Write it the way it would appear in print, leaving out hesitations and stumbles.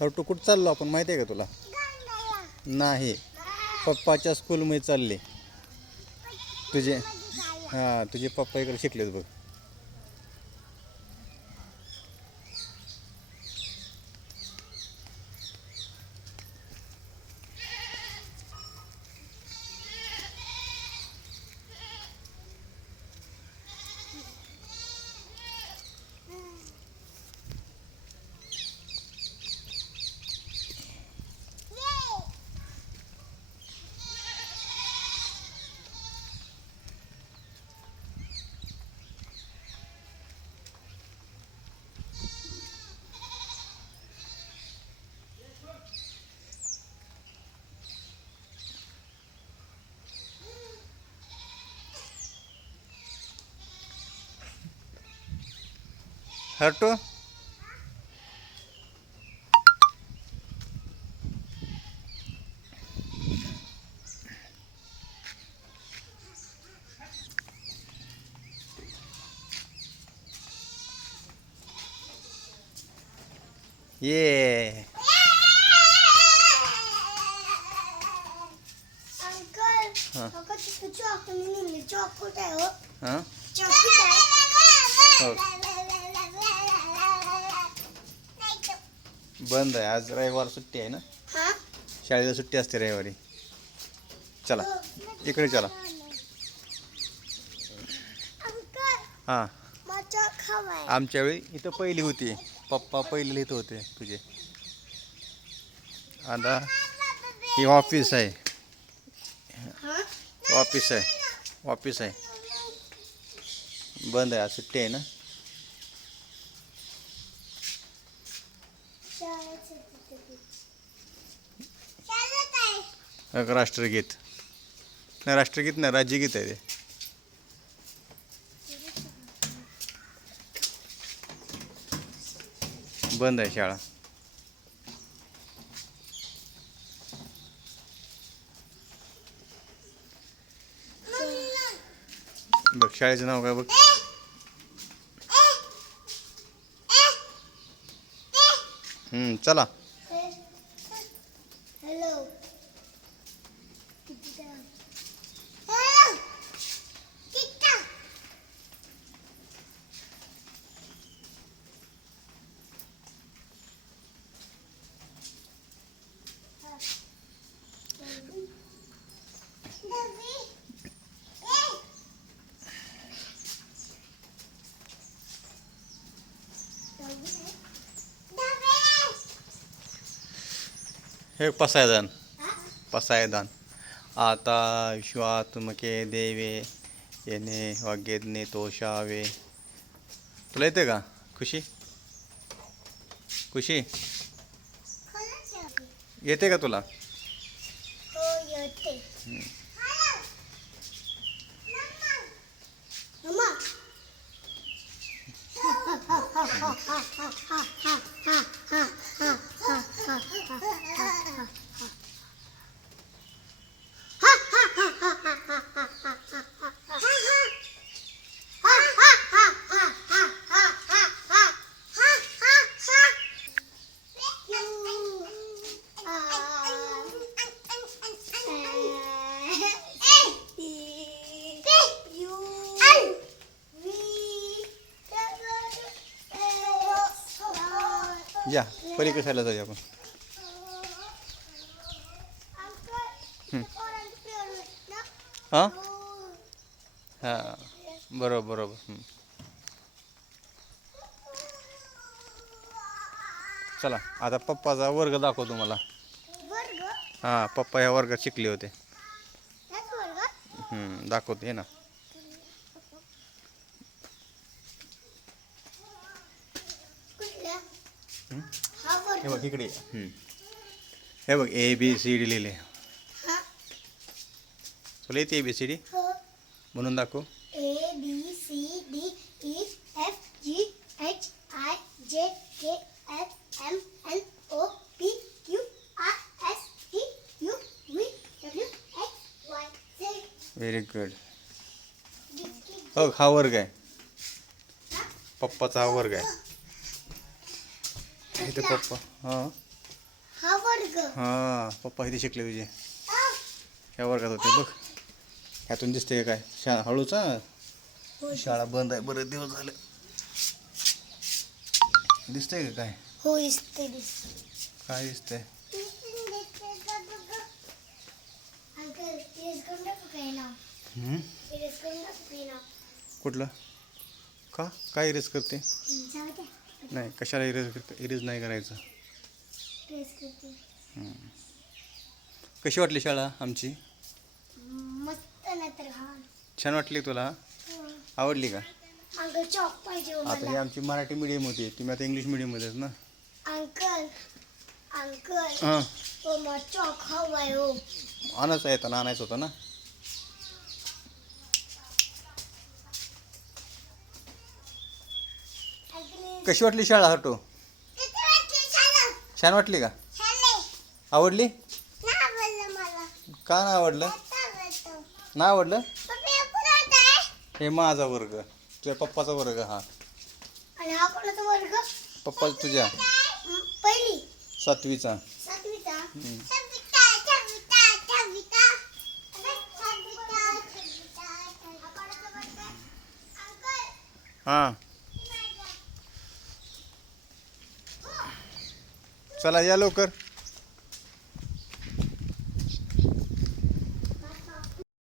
हरटू कुठं चाललो आपण माहिती आहे का तुला? नाही, पप्पाच्या स्कूलमध्ये चालले तुझे. हां, तुझे पप्पा इकडे शिकलेत बघ. हरटू ये. हां हां हो, बंद आहे आज, रविवार सुट्टी आहे ना. शाळेला सुट्टी असते रविवारी. चला इकडे चला. हां, आमच्या वेळी इथं पहिली होती. पप्पा पहिली इथं होते तुझे. आता ही ऑफिस आहे. ऑफिस आहे, ऑफिस आहे. बंद आहे आज, सुट्टी आहे ना. राष्ट्रगीत नाही, राष्ट्रगीत नाही, राज्यगीत आहे ते. बंद आहे शाळा. बघ शाळेचं नाव काय बघ. चला. हे पसायदान, पसायदान. आता विश्वात्मके देवे येणे वाग्यज्ञे तोषावे. तुला येते का खुशी? खुशी येते का तुला? या पलीकडे साईडला जाऊया आपण. हां हां, बरोबर बरोबर. चला आता पप्पाचा वर्ग दाखवतो तुम्हाला. हां, पप्पा ह्या वर्गात शिकले होते. दाखवते हे ना. हे बघ इकडे. हे बघ ABCD लिहिले. तुला येते ABCD म्हणून दाखव. Very good. हो, हा वर्ग आहे पप्पाचा. हा वर्ग आहे इथे पप्पा. हां हा वर्ग. हां पप्पा इथे शिकले तुझे. ह्या वर्गात होते बघ. ह्यातून दिसते काय शाळा हळूचा. शाळा बंद आहे बरेच दिवस झाले. दिसतंय का काय? हो दिसते दिसते. काय दिसतंय? अंकल इरेज करून टाकू काय नाव? इरेज करून टाकू काय नाव? कुठलं? का काय इरेज करते? जाऊ द्या. नाही कशाला इरेज करते? इरेज नाही करायचं. इरेज करते. कशी वाटली शाळा आमची? मस्त नाही तर घाण. छान वाटली तुला? आवडली का? अंकल चॉक पाहिजे हो आता ही मला. आमची मराठी मीडियम होती, तुम्ही आता इंग्लिश मीडियममध्येच ना. अंकल अंकल हां हो मला चॉक हवाय हो. आणायचं येताना आणायचं होतं ना. कशी वाटली शाळा हटो? छान वाटली का? आवडली? का नाही आवडलं? नाही आवडलं? हे माझा वर्ग, तुझ्या पप्पाचा वर्ग. हा आणि हा कोणाचा वर्ग? पप्पा तुझ्या पहिली 7वीचा. 7वीचा. हां चला या लवकर.